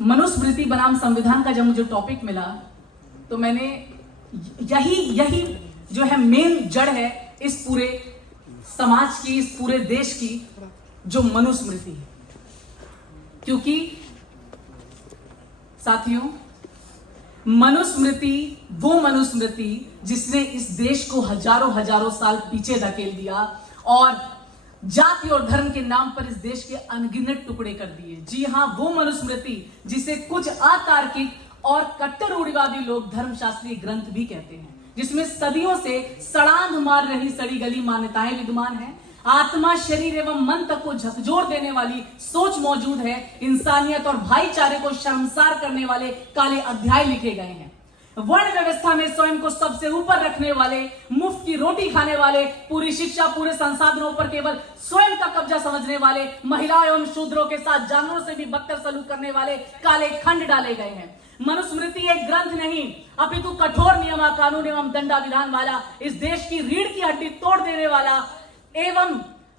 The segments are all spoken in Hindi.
मनुस्मृति बनाम संविधान का जब मुझे टॉपिक मिला तो मैंने यही जो है मेन जड़ है इस पूरे समाज की, इस पूरे देश की, जो मनुस्मृति है। क्योंकि साथियों, मनुस्मृति वो मनुस्मृति जिसने इस देश को हजारों साल पीछे धकेल दिया और जाति और धर्म के नाम पर इस देश के अनगिनत टुकड़े कर दिए। जी हां, वो मनुस्मृति जिसे कुछ अतार्किक और कट्टर रूढ़िवादी लोग धर्मशास्त्रीय ग्रंथ भी कहते हैं, जिसमें सदियों से सड़ांध मार रही सड़ी गली मान्यताएं विद्यमान हैं, आत्मा, शरीर एवं मन तक को झकझोर देने वाली सोच मौजूद है, इंसानियत और भाईचारे को शर्मसार करने वाले काले अध्याय लिखे गए हैं। वर्ण व्यवस्था में स्वयं को सबसे ऊपर रखने वाले, मुफ्त की रोटी खाने वाले, पूरी शिक्षा, पूरे संसाधनों पर केवल स्वयं का कब्जा समझने वाले, महिलाओं एवं शूद्रों के साथ जानवरों से भी बदतर सलूक करने वाले काले खंड डाले गए हैं। मनुस्मृति एक ग्रंथ नहीं अपितु कठोर नियम, कानून एवं दंडा विधान वाला, इस देश की रीढ़ की हड्डी तोड़ देने वाला एवं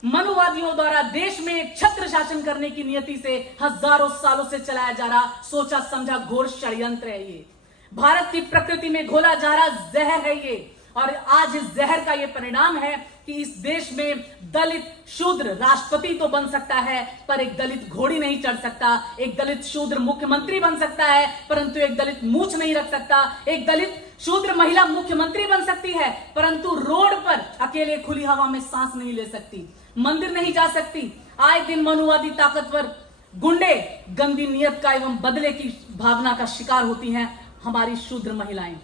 मनुवादियों द्वारा देश में एक छत्र शासन करने की नियति से हजारों सालों से चलाया जा रहा सोचा समझा घोर षड्यंत्र है। ये भारत की प्रकृति में घोला जा रहा जहर है ये, और आज इस जहर का ये परिणाम है कि इस देश में दलित शूद्र राष्ट्रपति तो बन सकता है, पर एक दलित घोड़ी नहीं चढ़ सकता। एक दलित शूद्र मुख्यमंत्री बन सकता है, परंतु एक दलित मूछ नहीं रख सकता। एक दलित शूद्र महिला मुख्यमंत्री बन सकती है, परंतु रोड पर अकेले खुली हवा में सांस नहीं ले सकती, मंदिर नहीं जा सकती। आए दिन मनुवादी ताकतवर गुंडे गंदी नियत का एवं बदले की भावना का शिकार होती हैं हमारी शूद्र महिलाएं।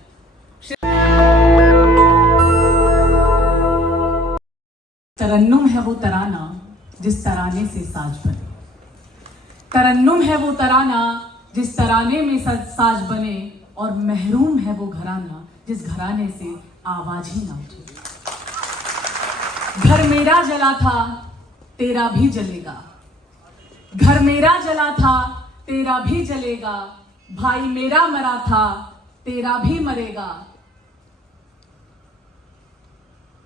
तरन्नुम है वो तराना जिस तराने से साज बने, तरन्नुम है वो तराना जिस तराने में साज बने, और महरूम है वो घराना जिस घराने से आवाज ही ना उठे। घर मेरा जला था तेरा भी जलेगा, घर मेरा जला था तेरा भी जलेगा, भाई मेरा मरा था तेरा भी मरेगा।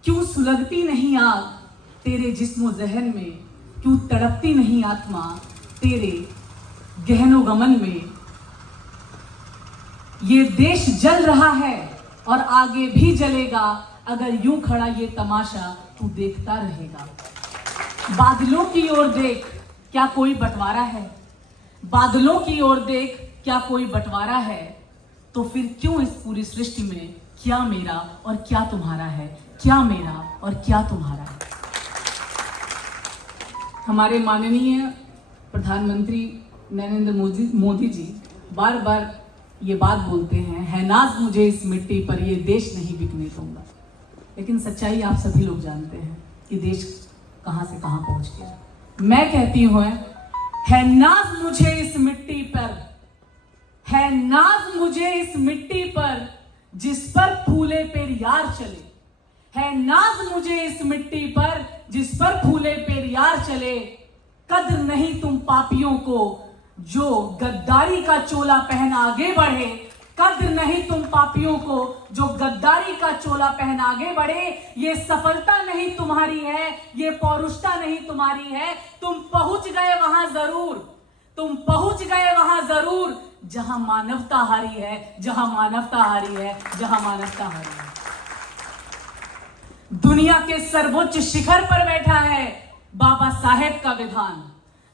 क्यों सुलगती नहीं आग तेरे जिस्मो जहन में, क्यों तड़पती नहीं आत्मा तेरे गहनो गमन में। ये देश जल रहा है और आगे भी जलेगा, अगर यूं खड़ा ये तमाशा तू देखता रहेगा। बादलों की ओर देख क्या कोई बंटवारा है, बादलों की ओर देख क्या कोई बंटवारा है, तो फिर क्यों इस पूरी सृष्टि में क्या मेरा और क्या तुम्हारा है, क्या मेरा और क्या तुम्हारा है। हमारे माननीय प्रधानमंत्री नरेंद्र मोदी जी बार बार ये बात बोलते हैं, है नाज मुझे इस मिट्टी पर, ये देश नहीं बिकने दूंगा। लेकिन सच्चाई आप सभी लोग जानते हैं कि देश कहां से कहां पहुंच गया। मैं कहती हूं, है नाज मुझे इस मिट्टी पर, है नाज मुझे इस मिट्टी पर जिस पर फूले पेरियार चले, है नाज मुझे इस मिट्टी पर जिस पर फूले पेरियार चले। कद्र नहीं तुम पापियों को जो गद्दारी का चोला पहन आगे बढ़े, कद्र नहीं तुम पापियों को जो गद्दारी का चोला पहन आगे बढ़े। ये सफलता नहीं तुम्हारी है, ये पौरुषता नहीं तुम्हारी है। तुम पहुंच गए वहां जरूर, तुम पहुंच गए वहां जरूर जहां मानवता हारी है, जहां मानवता हारी है, जहां मानवता हारी है। दुनिया के सर्वोच्च शिखर पर बैठा है बाबा साहेब का विधान,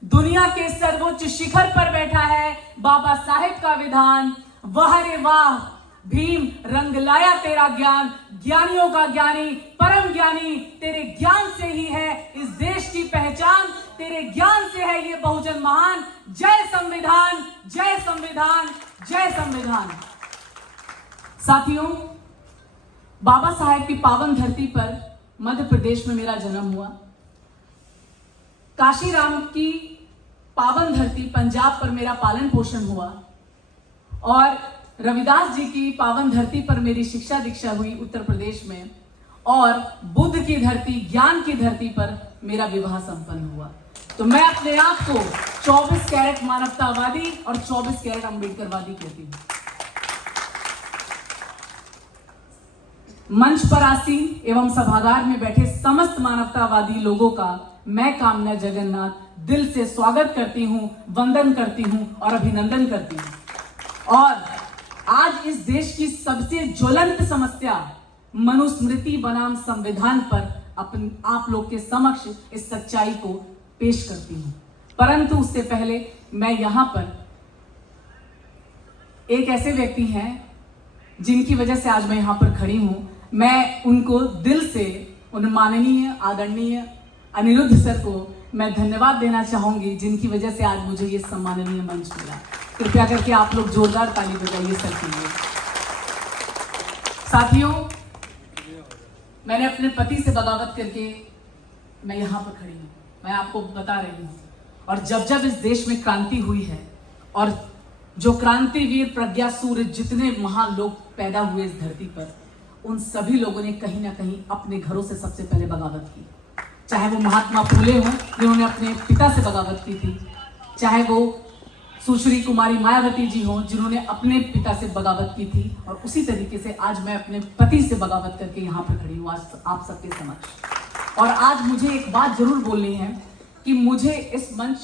दुनिया के सर्वोच्च शिखर पर बैठा है बाबा साहेब का विधान। वाह रे वाह भीम, रंग लाया तेरा ज्ञान, ज्ञानियों का ज्ञानी, परम ज्ञानी, तेरे ज्ञान से ही है इस देश की पहचान, तेरे ज्ञान से है ये बहुजन महान। जय संविधान, जय संविधान, जय संविधान। साथियों, बाबा साहेब की पावन धरती पर मध्य प्रदेश में मेरा जन्म हुआ। काशीराम की पावन धरती पंजाब पर मेरा पालन पोषण हुआ, और रविदास जी की पावन धरती पर मेरी शिक्षा दीक्षा हुई उत्तर प्रदेश में, और बुद्ध की धरती, ज्ञान की धरती पर मेरा विवाह संपन्न हुआ। तो मैं अपने आप को 24 कैरेट मानवतावादी और 24 कैरेट अम्बेडकरवादी कहती हूं। मंच पर आसीन एवं सभागार में बैठे समस्त मानवतावादी लोगों का मैं कामना जगन्नाथ दिल से स्वागत करती हूं, वंदन करती हूं और अभिनंदन करती हूं। और आज इस देश की सबसे ज्वलंत समस्या मनुस्मृति बनाम संविधान पर आप लोग के समक्ष इस सच्चाई को पेश करती हूं। परंतु उससे पहले मैं यहां पर एक ऐसे व्यक्ति हैं जिनकी वजह से आज मैं यहां पर खड़ी हूं। मैं उनको दिल से, उन माननीय आदरणीय अनिरुद्ध सर को मैं धन्यवाद देना चाहूंगी, जिनकी वजह से आज मुझे ये सम्माननीय मंच मिला। कृपया करके आप लोग जोरदार ताली बजाइए सर के लिए। साथियों, मैंने अपने पति से बगावत करके मैं यहां पर खड़ी हूं, मैं आपको बता रही हूं। और जब जब इस देश में क्रांति हुई है और जो क्रांतिवीर प्रज्ञा सूर्य जितने महान लोग पैदा हुए इस धरती पर, उन सभी लोगों ने कहीं ना कहीं अपने घरों से सबसे पहले बगावत की। चाहे वो महात्मा फूले हों जिन्होंने अपने पिता से बगावत की थी, चाहे वो सुश्री कुमारी मायावती जी हों जिन्होंने अपने पिता से बगावत की थी, और उसी तरीके से आज मैं अपने पति से बगावत करके यहाँ पर खड़ी हूँ आज आप सबके समक्ष। और आज मुझे एक बात जरूर बोलनी है कि मुझे इस मंच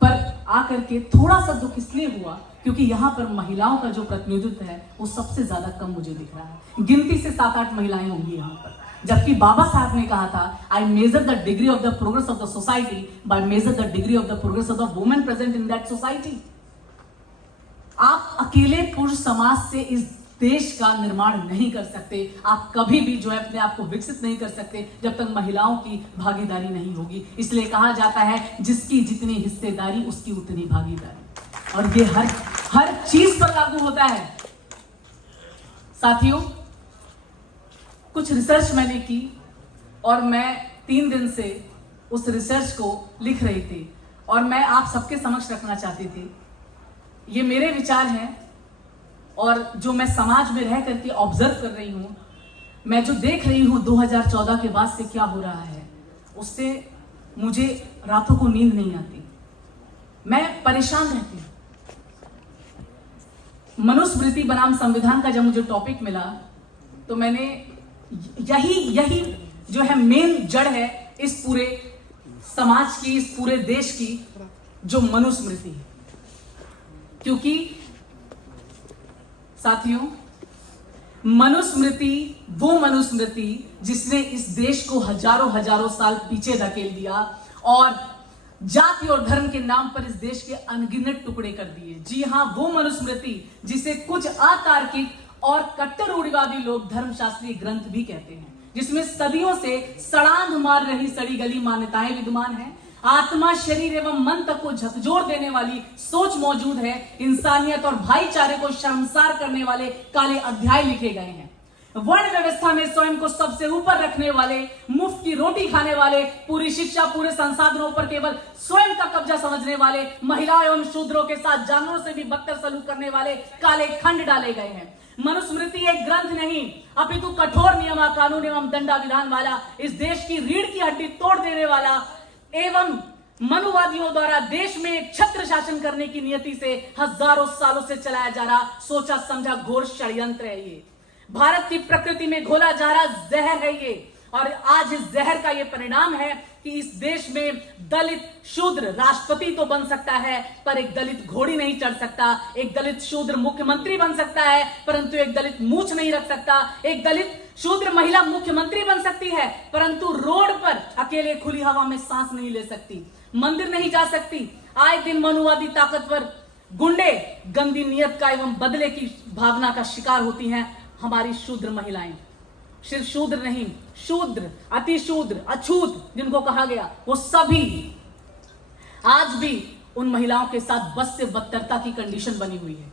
पर आकर के थोड़ा सा दुख इसलिए हुआ क्योंकि यहाँ पर महिलाओं का जो प्रतिनिधित्व है वो सबसे ज्यादा कम मुझे दिख रहा है। गिनती से 7-8 महिलाएं होंगी यहाँ पर, जबकि बाबा साहब ने कहा था, I measure the degree of the progress of the society by measure the degree of the progress of the women present in that society. आप अकेले पुरुष समाज से इस देश का निर्माण नहीं कर सकते, आप कभी भी जो है अपने आप को विकसित नहीं कर सकते जब तक महिलाओं की भागीदारी नहीं होगी। इसलिए कहा जाता है जिसकी जितनी हिस्सेदारी उसकी उतनी भागीदारी, और ये हर चीज पर लागू होता है। साथियों, कुछ रिसर्च मैंने की और मैं 3 दिन से उस रिसर्च को लिख रही थी और मैं आप सबके समक्ष रखना चाहती थी। ये मेरे विचार हैं और जो मैं समाज में रह करके ऑब्जर्व कर रही हूँ, मैं जो देख रही हूँ 2014 के बाद से क्या हो रहा है, उससे मुझे रातों को नींद नहीं आती, मैं परेशान रहती हूँ। मनुस्मृति बनाम संविधान का जब मुझे टॉपिक मिला तो मैंने यही जो है मेन जड़ है इस पूरे समाज की, इस पूरे देश की, जो मनुस्मृति है। क्योंकि साथियों, मनुस्मृति वो मनुस्मृति जिसने इस देश को हजारों साल पीछे धकेल दिया और जाति और धर्म के नाम पर इस देश के अनगिनत टुकड़े कर दिए। जी हां, वो मनुस्मृति जिसे कुछ अतार्किक और कट्टर रूढ़िवादी लोग धर्मशास्त्रीय ग्रंथ भी कहते हैं, जिसमें सदियों से सड़ांध मार रही सड़ी गली मान्यताएं विद्यमान हैं, आत्मा, शरीर एवं मन तक को झकझोर देने वाली सोच मौजूद है, इंसानियत और भाईचारे को शर्मसार करने वाले काले अध्याय लिखे गए हैं, वर्ण व्यवस्था में स्वयं को सबसे ऊपर रखने वाले, मुफ्त की रोटी खाने वाले, पूरी शिक्षा, पूरे संसाधनों पर केवल स्वयं का कब्जा समझने वाले, महिलाओं एवं शूद्रों के साथ जानवरों से भी बदतर सलूक करने वाले काले खंड डाले गए हैं। मनुस्मृति एक ग्रंथ नहीं अपितु कठोर नियम, कानून एवं दंडा विधान वाला, इस देश की रीढ़ की हड्डी तोड़ देने वाला एवं मनुवादियों द्वारा देश में एक छत्र शासन करने की नियति से हजारों सालों से चलाया जा रहा सोचा समझा घोर षड्यंत्र है। ये भारत की प्रकृति में घोला जा रहा जहर है ये, और आज इस जहर का ये परिणाम है कि इस देश में दलित शूद्र राष्ट्रपति तो बन सकता है पर एक दलित घोड़ी नहीं चढ़ सकता, एक दलित शूद्र मुख्यमंत्री बन सकता है परंतु एक दलित मूंछ नहीं रख सकता, एक दलित शूद्र महिला मुख्यमंत्री बन सकती है परंतु रोड पर अकेले खुली हवा में सांस नहीं ले सकती, मंदिर नहीं जा सकती। आए दिन मनुवादी ताकतवर गुंडे गंदी नियत का एवं बदले की भावना का शिकार होती हैं हमारी शूद्र महिलाएं। सिर्फ शूद्र नहीं, शूद्र, अति शूद्र, अछूत जिनको कहा गया, वो सभी आज भी उन महिलाओं के साथ बस से बदतरता की कंडीशन बनी हुई है।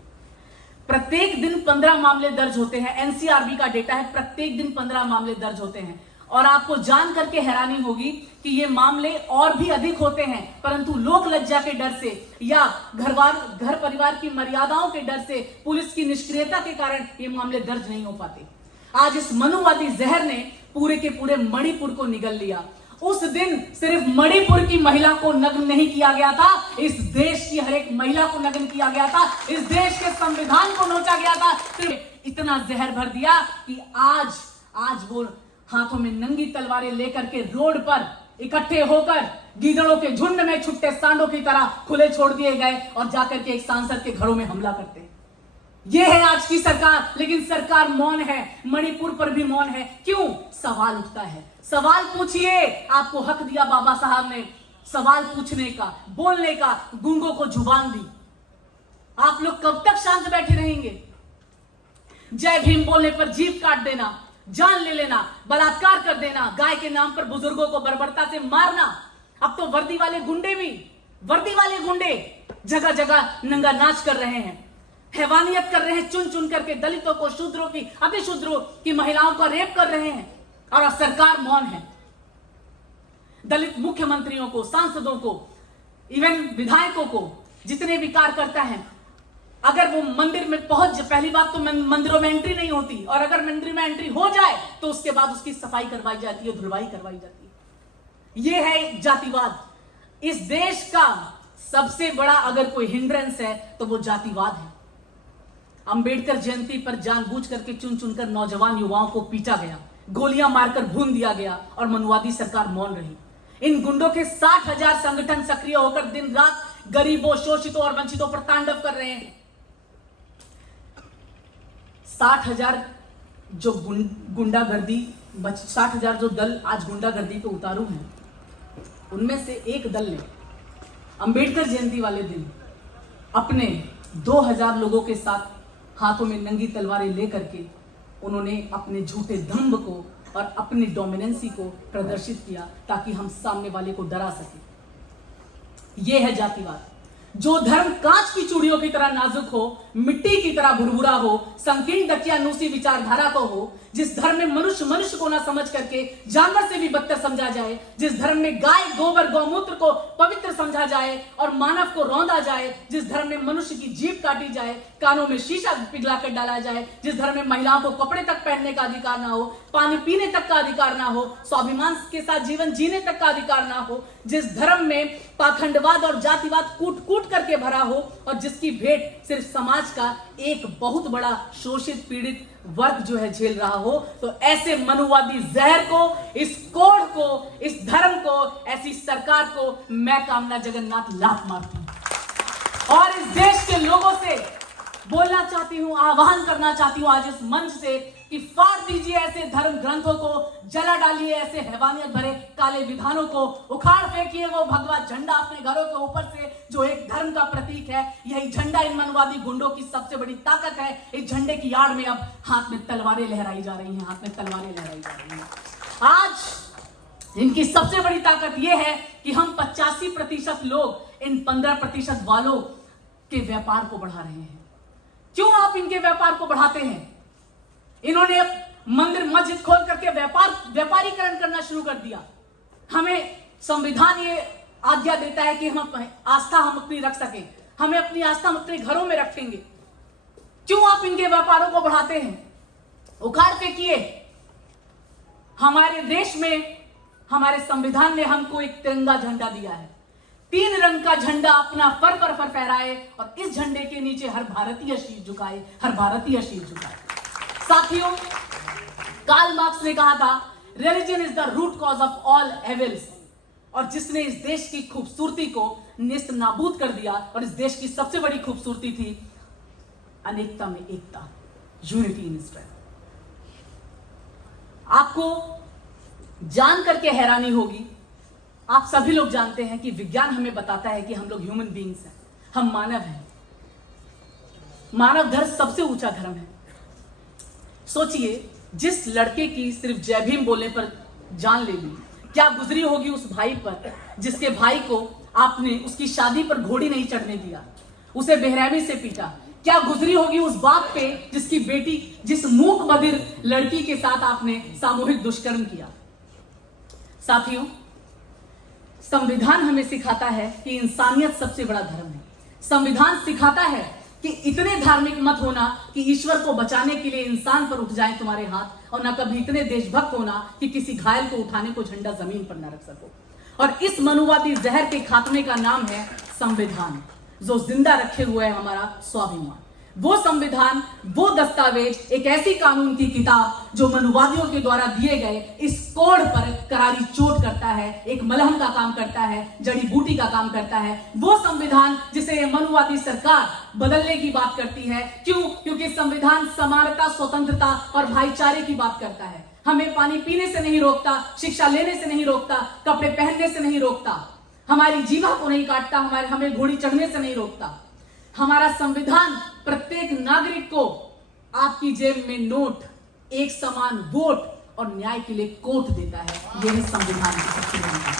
प्रत्येक दिन 15 मामले दर्ज होते हैं, एनसीआरबी का डेटा है, प्रत्येक दिन 15 मामले दर्ज होते हैं। और आपको जान करके हैरानी होगी कि ये मामले और भी अधिक होते हैं, परंतु लोक लज्जा के डर से या घर परिवार की मर्यादाओं के डर से, पुलिस की निष्क्रियता के कारण ये मामले दर्ज नहीं हो पाते। आज इस मनुवादी जहर ने पूरे के पूरे मणिपुर को निगल लिया। उस दिन सिर्फ मणिपुर की महिला को नग्न नहीं किया गया था, इस देश की हर एक महिला को नग्न किया गया था, इस देश के संविधान को नोचा गया था। सिर्फ इतना जहर भर दिया कि आज वो हाथों में नंगी तलवारें लेकर के रोड पर इकट्ठे होकर गीदड़ों के झुंड में छुट्टे सांडों की तरह खुले छोड़ दिए गए और जाकर के एक सांसद के घरों में हमला करते हैं। यह है आज की सरकार, लेकिन सरकार मौन है। मणिपुर पर भी मौन है। क्यों? सवाल उठता है। सवाल पूछिए। आपको हक दिया बाबा साहब ने सवाल पूछने का, बोलने का, गूंगों को जुबान दी। आप लोग कब तक शांत बैठे रहेंगे? जय भीम बोलने पर जीभ काट देना, जान ले लेना, बलात्कार कर देना, गाय के नाम पर बुजुर्गों को बर्बरता से मारना। अब तो वर्दी वाले गुंडे जगह जगह नंगा नाच कर रहे हैं, हैवानियत कर रहे हैं, चुन चुन करके दलितों को, शूद्रों की, अतिशूद्रों की महिलाओं का रेप कर रहे हैं और सरकार मौन है। दलित मुख्यमंत्रियों को, सांसदों को, इवन विधायकों को, जितने भी कार्यकर्ता हैं, अगर वो मंदिर में पहुंच, पहली बात तो मंदिरों में एंट्री नहीं होती, और अगर मंदिर में एंट्री हो जाए तो उसके बाद उसकी सफाई करवाई जाती है, धुलवाई करवाई जाती है। ये है जातिवाद। इस देश का सबसे बड़ा अगर कोई हिंड्रेंस है तो वो जातिवाद है। अंबेडकर जयंती पर जानबूझ करके चुन चुनकर नौजवान युवाओं को पीटा गया, गोलियां मारकर भून दिया गया और मनुवादी सरकार मौन रही। इन गुंडों के 60,000 संगठन सक्रिय होकर दिन रात गरीबों, शोषितों और वंचितों पर तांडव कर रहे हैं। 60,000 जो गुंडागर्दी, 60,000 जो दल आज गुंडागर्दी पे उतारू हैं, उनमें से एक दल ने अंबेडकर जयंती वाले दिन अपने 2000 लोगों के साथ हाथों में नंगी तलवारें लेकर के उन्होंने अपने झूठे दम्भ को और अपनी डोमिनेंसी को प्रदर्शित किया ताकि हम सामने वाले को डरा सके। यह है जातिवाद। जो धर्म कांच की चूड़ियों की तरह नाजुक हो, मिट्टी की तरह भुरभुरा हो, संकीर्ण दकियानूसी विचारधारा को हो, जिस धर्म में मनुष्य मनुष्य को ना समझ करके जानवर से भी बदतर समझा जाए, जिस धर्म में गाय, गोबर, गौमूत्र को पवित्र समझा जाए और मानव को रौंदा जाए, जिस धर्म में मनुष्य की जीभ काटी जाए, कानों में शीशा पिघलाकर डाला जाए, जिस धर्म में महिलाओं को कपड़े तक पहनने का अधिकार ना हो, पानी पीने तक का अधिकार ना हो, स्वाभिमान के साथ जीवन जीने तक का अधिकार ना हो, जिस धर्म में पाखंडवाद और जातिवाद कूट कूट करके भरा हो और जिसकी भेंट सिर्फ समाज का एक बहुत बड़ा शोषित पीड़ित वर्ग जो है झेल रहा हो, तो ऐसे मनुवादी जहर को, इस कोड को, इस धर्म को, ऐसी सरकार को मैं कामना जगन्नाथ लात मारती हूं और इस देश के लोगों से बोलना चाहती हूं, आह्वान करना चाहती हूं आज इस मंच से कि फाड़ दीजिए ऐसे धर्म ग्रंथों को, जला डालिए ऐसे हैवानियत भरे काले विधानों को, उखाड़ फेंकिए वो भगवा झंडा अपने घरों के ऊपर से जो एक धर्म का प्रतीक है। यही झंडा इन मनवादी गुंडों की सबसे बड़ी ताकत है। इस झंडे की आड़ में अब हाथ में तलवारें लहराई जा रही हैं, हाथ में तलवारें लहराई जा रही हैं। आज इनकी सबसे बड़ी ताकत यह है कि हम 85% लोग इन 15% वालों के व्यापार को बढ़ा रहे हैं। क्यों आप इनके व्यापार को बढ़ाते हैं? इन्होंने मंदिर मस्जिद खोल करके व्यापारीकरण करना शुरू कर दिया। हमें संविधान ये आज्ञा देता है कि हम आस्था अपनी रख सकें, हमें अपनी आस्था हम अपने घरों में रखेंगे। क्यों आप इनके व्यापारों को बढ़ाते हैं? उखाड़ फेंकिए। हमारे देश में, हमारे संविधान ने हमको एक तिरंगा झंडा दिया है। 3 रंग का झंडा अपना फर पर फहराए और इस झंडे के नीचे हर भारतीय शीश झुकाए, हर भारतीय शीश झुकाए। साथियों, कार्ल मार्क्स ने कहा था, religion is the root cause of all evils, और जिसने इस देश की खूबसूरती को नेस्त नाबूद कर दिया। और इस देश की सबसे बड़ी खूबसूरती थी अनेकता में एकता, यूनिटी इन स्ट्रेंथ। आपको जान करके हैरानी होगी, आप सभी लोग जानते हैं कि विज्ञान हमें बताता है कि हम लोग ह्यूमन बीइंग्स हैं, हम मानव हैं। मानव धर्म सबसे ऊंचा धर्म है। सोचिए, जिस लड़के की सिर्फ जय भीम बोलने पर जान ले ली, क्या गुजरी होगी उस भाई पर जिसके भाई को आपने उसकी शादी पर घोड़ी नहीं चढ़ने दिया, उसे बेरहमी से पीटा। क्या गुजरी होगी उस बाप पे जिसकी बेटी, जिस मूक बधिर लड़की के साथ आपने सामूहिक दुष्कर्म किया। साथियों, संविधान हमें सिखाता है कि इंसानियत सबसे बड़ा धर्म है। संविधान सिखाता है कि इतने धार्मिक मत होना कि ईश्वर को बचाने के लिए इंसान पर उठ जाए तुम्हारे हाथ, और ना कभी इतने देशभक्त होना कि किसी घायल को उठाने को झंडा जमीन पर ना रख सको। और इस मनुवादी जहर के खात्मे का नाम है संविधान, जो जिंदा रखे हुए है हमारा स्वाभिमान। वो संविधान, वो दस्तावेज, एक ऐसी कानून की किताब जो मनुवादियों के द्वारा दिए गए इस कोड पर करारी चोट करता है, एक मलहम का काम करता है, जड़ी बूटी का काम करता है। वो संविधान जिसे मनुवादी सरकार बदलने की बात करती है। क्यों? क्योंकि संविधान समानता, स्वतंत्रता और भाईचारे की बात करता है। हमें पानी पीने से नहीं रोकता, शिक्षा लेने से नहीं रोकता, कपड़े पहनने से नहीं रोकता, हमारी जीवा को नहीं काटता, हमें घोड़ी चढ़ने से नहीं रोकता। हमारा संविधान प्रत्येक नागरिक को आपकी जेब में नोट, एक समान वोट और न्याय के लिए कोर्ट देता है। यह संविधान की सबसे बड़ी बात।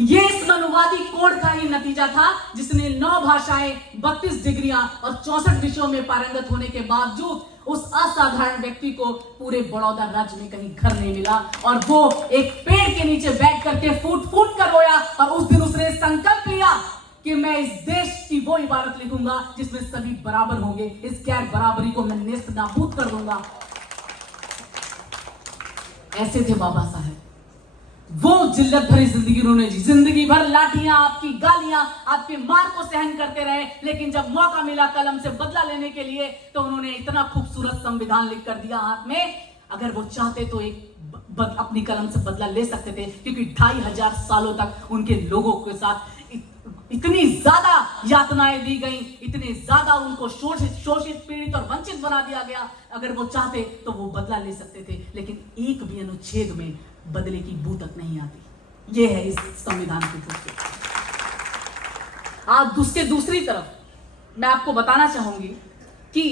यह इस मनुवादी कोड का ही नतीजा था जिसने 9 भाषाएं, 32 डिग्रियां और 64 विषयों में पारंगत होने के बावजूद उस असाधारण व्यक्ति को पूरे बड़ौदा राज्य में कहीं घर नहीं मिला और वो एक पेड़ के नीचे बैठ करके फूट फूट कर रोया और उस दिन उसने संकल्प लिया कि मैं इस देश की वो इबारत लिखूंगा जिसमें सभी बराबर होंगे, इस गैर बराबरी को मैं नेस्त नाबूद कर दूंगा। ऐसे थे बाबा साहेब। वो जिल्लत भरी जिंदगी उन्होंने जी, जिंदगी भर लाठियां, आपकी गालियां, आपके मार को सहन करते रहे, लेकिन जब मौका मिला कलम से बदला लेने के लिए तो उन्होंने इतना खूबसूरत संविधान लिख कर दिया हाथ में। अगर वो चाहते तो एक अपनी कलम से बदला ले सकते थे, क्योंकि 2500 सालों तक उनके लोगों के साथ इतनी ज्यादा यातनाएं दी गई, इतने ज्यादा उनको शोषित, पीड़ित और वंचित बना दिया गया। अगर वो चाहते तो वो बदला ले सकते थे, लेकिन एक भी अनुच्छेद में बदले की बू तक नहीं आती। ये है इस संविधान की खूबसूरती। आज उसके दूसरी तरफ मैं आपको बताना चाहूंगी कि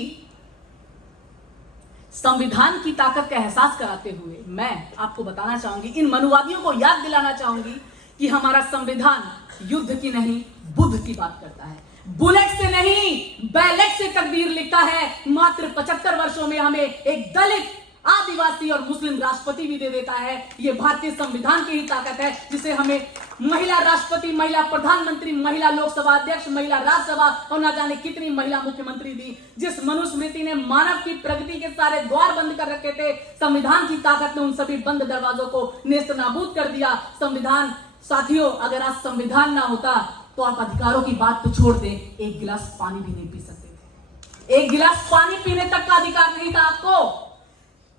संविधान की ताकत का एहसास कराते हुए मैं आपको बताना चाहूंगी, इन मनुवादियों को याद दिलाना चाहूंगी कि हमारा संविधान युद्ध की नहीं, बुद्ध की बात करता है। बुलेट से नहीं, बैलेट से तकदीर लिखता है। मात्र 75 वर्षों में हमें एक दलित, आदिवासी और मुस्लिम राष्ट्रपति भी दे देता है। यह भारतीय संविधान की ही ताकत है जिसे हमें महिला राष्ट्रपति, महिला प्रधानमंत्री, महिला लोकसभा अध्यक्ष, महिला राज्यसभा और न जाने कितनी महिला मुख्यमंत्री दी। जिस मनुस्मृति ने मानव की प्रगति के सारे द्वार बंद कर रखे थे, संविधान की ताकत ने उन सभी बंद दरवाजों को नेस्त नाबूद कर दिया। संविधान, साथियों, अगर आज संविधान ना होता तो आप अधिकारों की बात तो छोड़ दें, एक गिलास पानी भी नहीं पी सकते थे। एक गिलास पानी पीने तक का अधिकार नहीं था आपको।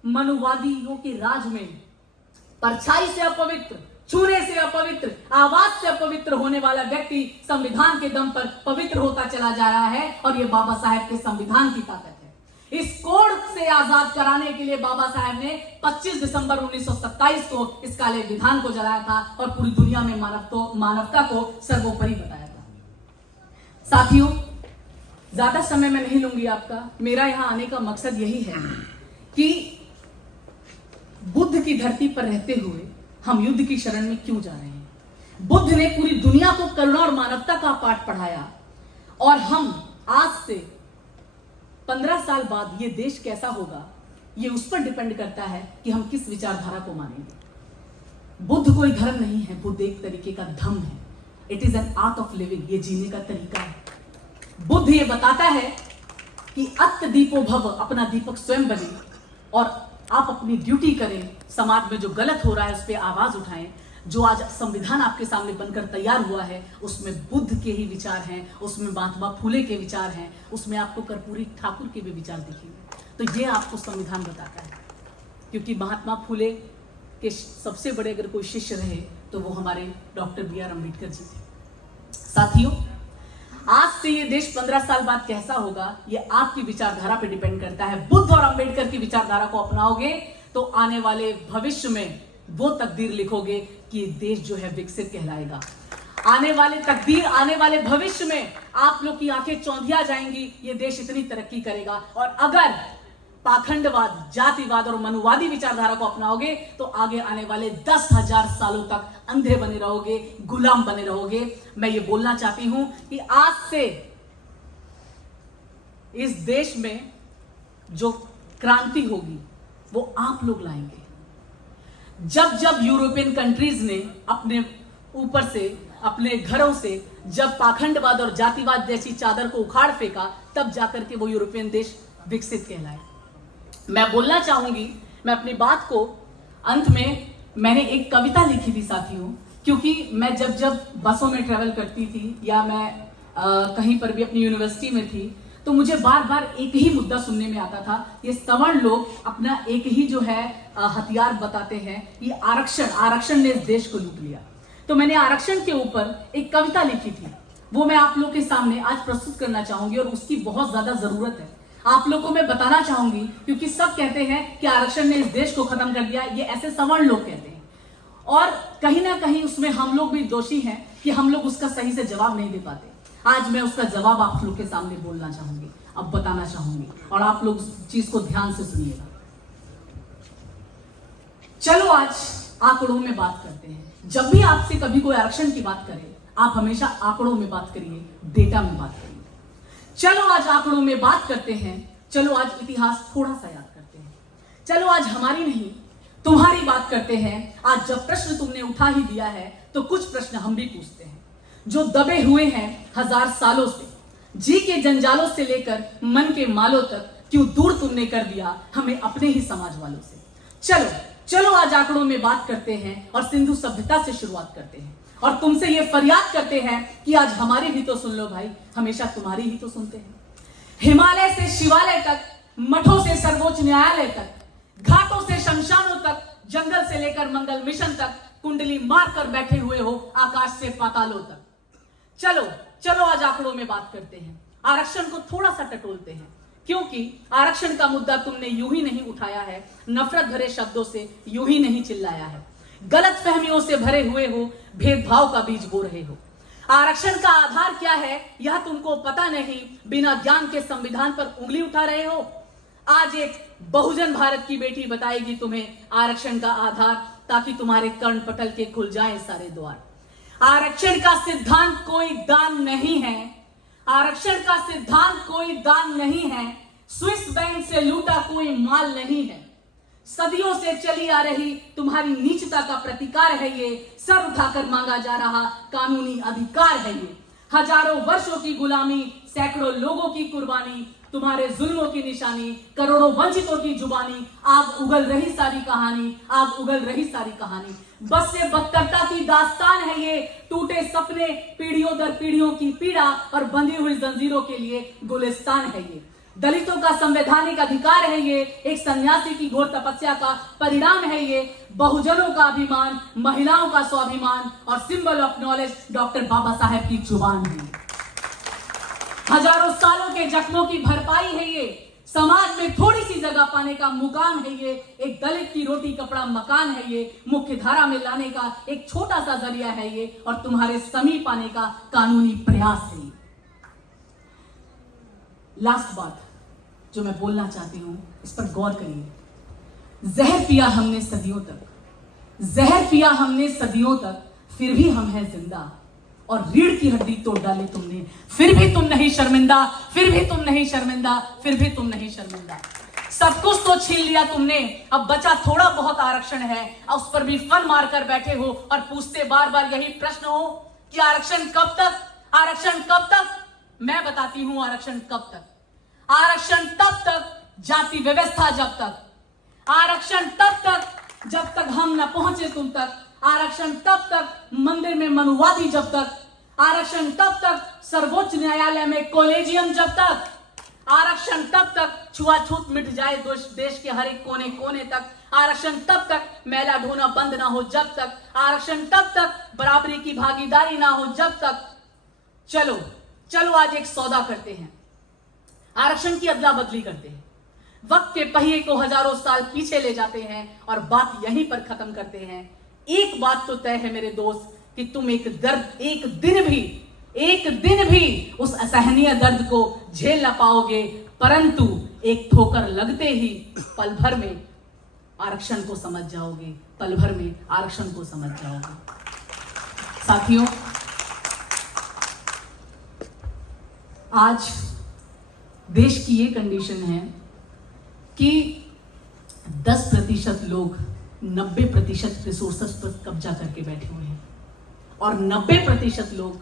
मनुवादियों के राज में परछाई से अपवित्र, छूने से अपवित्र, आवाज से अपवित्र होने वाला व्यक्ति संविधान के दम पर पवित्र होता चला जा रहा है। और यह बाबा साहेब के संविधान की ताकत है। इस कोड से आजाद कराने के लिए बाबा साहेब ने 25 दिसंबर 1927 को इस काले विधान को जलाया था और पूरी दुनिया में मानवता को सर्वोपरि बताया था। साथियों, ज्यादा समय मैं नहीं लूंगी आपका। मेरा यहां आने का मकसद यही है कि बुद्ध की धरती पर रहते हुए हम युद्ध की शरण में क्यों जा रहे हैं। बुद्ध ने पूरी दुनिया को करुणा और मानवता का पाठ पढ़ाया और हम आज से 15 साल बाद ये देश कैसा होगा, ये उस पर डिपेंड करता है कि हम किस विचारधारा को मानेंगे। बुद्ध कोई धर्म नहीं है, बुद्ध एक तरीके का धम्म है। It is an art of living, ये जीने का तरीका है। बुद्ध ये बताता है कि अत्त दीपो भव, अपना दीपक स्वयं बने और आप अपनी ड्यूटी करें। समाज में जो गलत हो रहा है उस पर आवाज उठाएं। जो आज संविधान आपके सामने बनकर तैयार हुआ है उसमें बुद्ध के ही विचार हैं, उसमें महात्मा फूले के विचार हैं, उसमें आपको कर्पूरी ठाकुर के भी विचार दिखेंगे। तो ये आपको संविधान बताता है, क्योंकि महात्मा फूले के सबसे बड़े अगर कोई शिष्य रहे तो वो हमारे डॉक्टर B.R. अम्बेडकर जी थे। साथियों, आज से ये देश 15 साल बाद कैसा होगा ये आपकी विचारधारा पे डिपेंड करता है। बुद्ध और अम्बेडकर की विचारधारा को अपनाओगे तो आने वाले भविष्य में वो तकदीर लिखोगे कि देश जो है विकसित कहलाएगा। आने वाले भविष्य में आप लोग की आंखें चौंधिया जाएंगी, ये देश इतनी तरक्की करेगा। और अगर पाखंडवाद, जातिवाद और मनुवादी विचारधारा को अपनाओगे तो आगे आने वाले 10,000 सालों तक अंधे बने रहोगे, गुलाम बने रहोगे। मैं ये बोलना चाहती हूं कि आज से इस देश में जो क्रांति होगी वो आप लोग लाएंगे। जब यूरोपियन कंट्रीज ने अपने ऊपर से, अपने घरों से जब पाखंडवाद और जातिवाद जैसी चादर को उखाड़ फेंका, तब जाकर के वो यूरोपियन देश विकसित कहलाए। मैं बोलना चाहूंगी, मैं अपनी बात को अंत में, मैंने एक कविता लिखी थी साथियों, क्योंकि मैं जब बसों में ट्रेवल करती थी या मैं कहीं पर भी अपनी यूनिवर्सिटी में थी तो मुझे बार बार एक ही मुद्दा सुनने में आता था, ये सवर्ण लोग अपना एक ही जो है हथियार बताते हैं, ये आरक्षण ने इस देश को लूट लिया। तो मैंने आरक्षण के ऊपर एक कविता लिखी थी, वो मैं आप लोग के सामने आज प्रस्तुत करना चाहूंगी और उसकी बहुत ज्यादा जरूरत है। आप लोग को मैं बताना चाहूंगी, क्योंकि सब कहते हैं कि आरक्षण ने इस देश को खत्म कर दिया, ये ऐसे सवर्ण लोग कहते हैं, और कहीं ना कहीं उसमें हम लोग भी दोषी हैं कि हम लोग उसका सही से जवाब नहीं दे पाते। आज मैं उसका जवाब आप लोग के सामने बोलना चाहूंगी, अब बताना चाहूंगी, और आप लोग उस चीज को ध्यान से सुनिएगा। चलो आज आंकड़ों में बात करते हैं। जब भी आपसे कभी कोई आरक्षण की बात करे, आप हमेशा आंकड़ों में बात करिए, डेटा में बात करिए। चलो आज आंकड़ों में बात करते हैं। चलो आज इतिहास थोड़ा सा याद करते हैं। चलो आज हमारी नहीं तुम्हारी बात करते हैं। आज जब प्रश्न तुमने उठा ही दिया है तो कुछ प्रश्न हम भी पूछते हैं, जो दबे हुए हैं 1000 सालों से, जी के जंजालों से लेकर मन के मालों तक, क्यों दूर तुमने कर दिया हमें अपने ही समाज वालों से। चलो आज आंकड़ों में बात करते हैं और सिंधु सभ्यता से शुरुआत करते हैं, और तुमसे ये फरियाद करते हैं कि आज हमारी भी तो सुन लो भाई, हमेशा तुम्हारी ही तो सुनते हैं। हिमालय से शिवालय तक, मठों से सर्वोच्च न्यायालय तक, घाटों से शमशानों तक, जंगल से लेकर मंगल मिशन तक, कुंडली मार कर बैठे हुए हो आकाश से पातालों तक। चलो आज आंकड़ों में बात करते हैं। आरक्षण को थोड़ा सा टटोलते हैं, क्योंकि आरक्षण का मुद्दा तुमने यूं ही नहीं उठाया है, नफरत भरे शब्दों से यूं ही नहीं चिल्लाया है, गलत फहमियों से भरे हुए हो, भेदभाव का बीज बो रहे हो। आरक्षण का आधार क्या है यह तुमको पता नहीं, बिना ज्ञान के संविधान पर उंगली उठा रहे हो। आज एक बहुजन भारत की बेटी बताएगी तुम्हें आरक्षण का आधार, ताकि तुम्हारे कर्ण पटल के खुल जाएं सारे द्वार। आरक्षण का सिद्धांत कोई दान नहीं है, आरक्षण का सिद्धांत कोई दान नहीं है, स्विस बैंक से लूटा कोई माल नहीं है। सदियों से चली आ रही तुम्हारी नीचता का प्रतिकार है ये, सर उठाकर मांगा जा रहा कानूनी अधिकार है ये। हजारों वर्षों की गुलामी, सैकड़ों लोगों की कुर्बानी, तुम्हारे जुल्मों की निशानी, करोड़ों वंचितों की जुबानी, आग उगल रही सारी कहानी, आग उगल रही सारी कहानी। बस से बदतरता की दास्तान है ये, टूटे सपने, पीढ़ियों दर पीढ़ियों की पीड़ा और बंधी हुई जंजीरों के लिए गुलिस्तान है ये। दलितों का संवैधानिक अधिकार है ये, एक सन्यासी की घोर तपस्या का परिणाम है ये। बहुजनों का अभिमान, महिलाओं का स्वाभिमान और symbol of knowledge doctor Baba Saheb की जुबान है। हजारों सालों के जख्मों की भरपाई है ये, समाज में थोड़ी सी जगह पाने का मुकाम है ये, एक दलित की रोटी कपड़ा मकान है ये, मुख्य धारा में लाने का एक छोटा सा जरिया है ये, और तुम्हारे समीप आने का कानूनी प्रयास है ये। लास्ट बात जो मैं बोलना चाहती हूं, इस पर गौर करिए। जहर पिया हमने सदियों तक, जहर पिया हमने सदियों तक, फिर भी हम हैं जिंदा, और रीढ़ की हड्डी तोड़ डाली तुमने, फिर भी तुम नहीं शर्मिंदा, फिर भी तुम नहीं शर्मिंदा, फिर भी तुम नहीं शर्मिंदा। सब कुछ तो छीन लिया तुमने, अब बचा थोड़ा बहुत आरक्षण है, और उस पर भी फन मारकर बैठे हो और पूछते बार बार यही प्रश्न हो कि आरक्षण कब तक, आरक्षण कब तक। मैं बताती हूं आरक्षण कब तक। आरक्षण तब तक जाति व्यवस्था जब तक, आरक्षण तब तक जब तक हम न पहुंचे तुम तक, आरक्षण तब तक मंदिर में मनुवादी जब तक, आरक्षण तब तक सर्वोच्च न्यायालय में कॉलेजियम जब तक, आरक्षण तब तक छुआछूत मिट जाए देश के हर एक कोने कोने तक, आरक्षण तब तक मैला ढोना बंद ना हो जब तक, आरक्षण तब तक बराबरी की भागीदारी ना हो जब तक। चलो आज एक सौदा करते हैं, आरक्षण की अदला बदली करते हैं, वक्त के पहिए को हजारों साल पीछे ले जाते हैं और बात यहीं पर खत्म करते हैं। एक बात तो तय है मेरे दोस्त कि तुम एक दिन भी उस असहनीय दर्द को झेल ना पाओगे, परंतु एक ठोकर लगते ही पल भर में आरक्षण को समझ जाओगे, पल भर में आरक्षण को समझ जाओगे। साथियों, आज देश की ये कंडीशन है कि 10% लोग 90% रिसोर्सेस पर कब्जा करके बैठे हुए हैं, और 90% लोग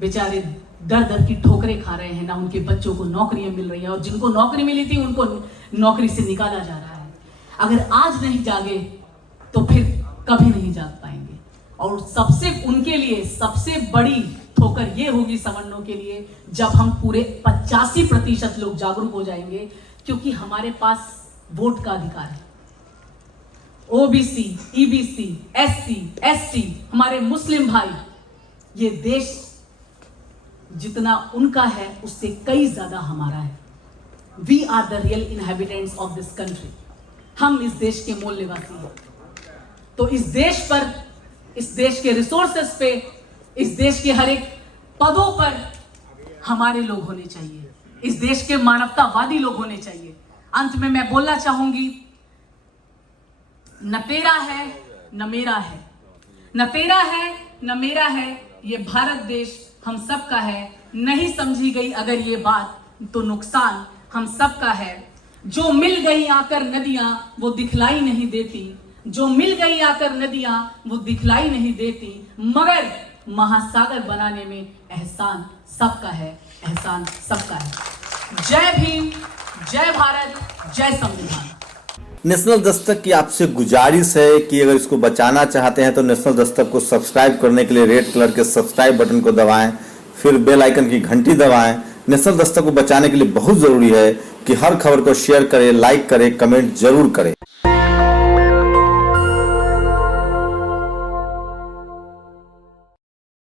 बेचारे दर दर की ठोकरें खा रहे हैं, ना उनके बच्चों को नौकरियां मिल रही है, और जिनको नौकरी मिली थी उनको नौकरी से निकाला जा रहा है। अगर आज नहीं जागे तो फिर कभी नहीं जाग पाएंगे, और उनके लिए सबसे बड़ी ठोकर ये होगी सवर्णों के लिए जब हम पूरे 85% लोग जागरूक हो जाएंगे, क्योंकि हमारे पास वोट का अधिकार है। ओबीसी, ईबीसी, एससी, एसटी, हमारे मुस्लिम भाई, ये देश जितना उनका है उससे कई ज्यादा हमारा है। We are the real inhabitants of this country. हम इस देश के मूल निवासी हैं। तो इस देश पर, इस देश के रिसोर्सेस पे, इस देश के हर एक पदों पर हमारे लोग होने चाहिए। इस देश के मानवतावादी लोग होने चाहिए। अंत में मैं बोलना चाहूंगी, न तेरा है न मेरा है, न तेरा है न मेरा है, ये भारत देश हम सबका है। नहीं समझी गई अगर ये बात तो नुकसान हम सबका है। जो मिल गई आकर नदियां वो दिखलाई नहीं देती, जो मिल गई आकर नदियां वो दिखलाई नहीं देती, मगर महासागर बनाने में एहसान सबका है, एहसान सबका है। जय भीम, जय भारत, जय संविधान। नेशनल दस्तक की आपसे गुजारिश है कि अगर इसको बचाना चाहते हैं तो नेशनल दस्तक को सब्सक्राइब करने के लिए रेड कलर के सब्सक्राइब बटन को दबाएं, फिर बेल आइकन की घंटी दबाएं। नेशनल दस्तक को बचाने के लिए बहुत जरूरी है कि हर खबर को शेयर करें, लाइक करें, कमेंट जरूर करें।